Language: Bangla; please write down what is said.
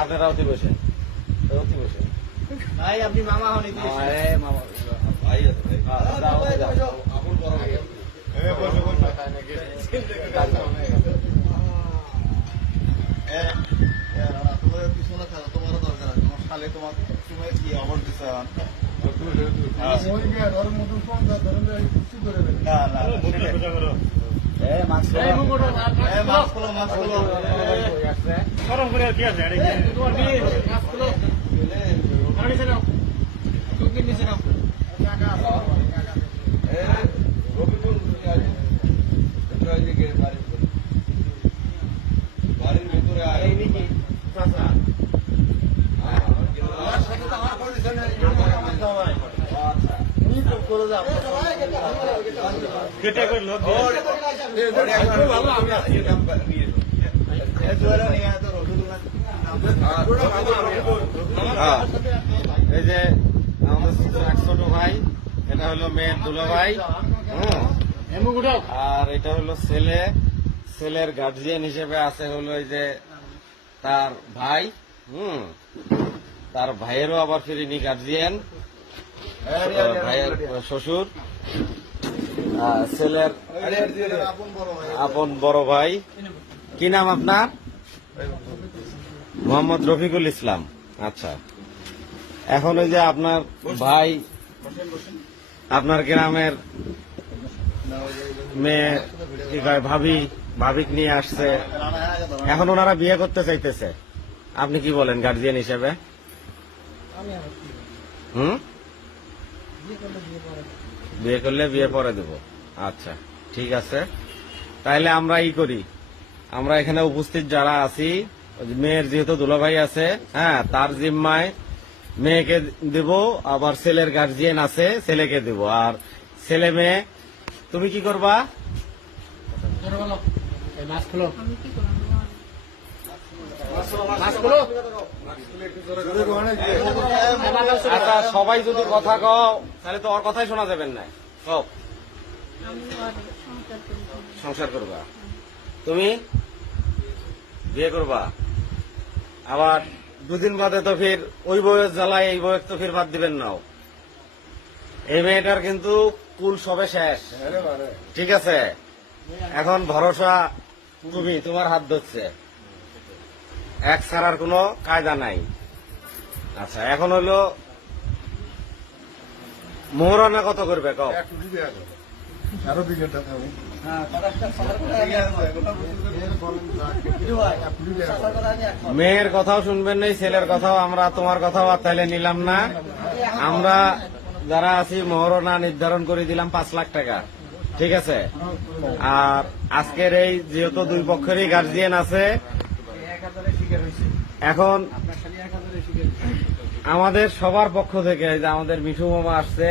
আপনারা অতি বসে ভাই আপনি মামা হন মামা ভাই আছে তোমার পিছনে থাকা তোমারও দরকার আছে তোমার শালে তোমার সময় কি অবর দিচ্ছে না না গরম করে আর কি আছে নিচে নাও বাড়ির ভিতরে কেটে করে লোক এই যে আমাদের এক ছোট ভাই, এটা হলো মেয়ের দুলো ভাই, আর এটা হলো ছেলে, ছেলের গার্জিয়ান হিসেবে আছে হলো এই যে তার ভাই, তার ভাইয়েরও আবার ফিরিনি গার্জিয়ান, ভাইয়ের শ্বশুর, ছেলের আপন বড় ভাই। কি নাম আপনার? মোহাম্মদ রফিকুল ইসলাম। আচ্ছা, এখন ওই যে আপনার ভাই আপনার গ্রামের মেয়ে কি কয় ভাবিক নিয়ে আসছে, এখন ওনারা বিয়ে করতে চাইতেছে, আপনি কি বলেন গার্জিয়ান হিসেবে? বিয়ে করলে বিয়ে পরে দেব। আচ্ছা ঠিক আছে, তাইলে আমরা করি, আমরা এখানে উপস্থিত যারা আছি, মেয়ের যেহেতু দুলাভাই আছে, হ্যাঁ, তার জিম্মায় মেয়েকে দেব, আবার ছেলের গার্জিয়ান আছে ছেলেকে দেব, আর ছেলে মেয়ে তুমি কি করবা? আচ্ছা, সবাই যদি কথা কও তাহলে তো ওর কথাই শোনা যাবেন না। কও সংসার করবা, তুমি বিয়ে করবা, আবার দুদিন বাদে তো ফির ওই বইয়ের জ্বালায় এই বইয়ের তো ফির বাদ দিবেন নাও। এই মেয়েটার কিন্তু কুল সবে শেষ, ঠিক আছে? এখন ভরসা তুমি, তোমার হাত ধরছে, এক ছাড়ার কোনো কায়দা নাই। আচ্ছা, এখন হলো মোহরানা কত করবে কও? মেয়ের কথাও শুনবেন নাই, ছেলের কথাও, আমরা তোমার কথাও আর তাইলে নিলাম না। আমরা যারা আছি মোহরানা নির্ধারণ করে দিলাম 5 লাখ টাকা, ঠিক আছে? আর আজকের এই যেহেতু দুই পক্ষেরই গার্জিয়ান আছে, এখন আমাদের সবার পক্ষ থেকে যে আমাদের মিঠু মামা আসছে,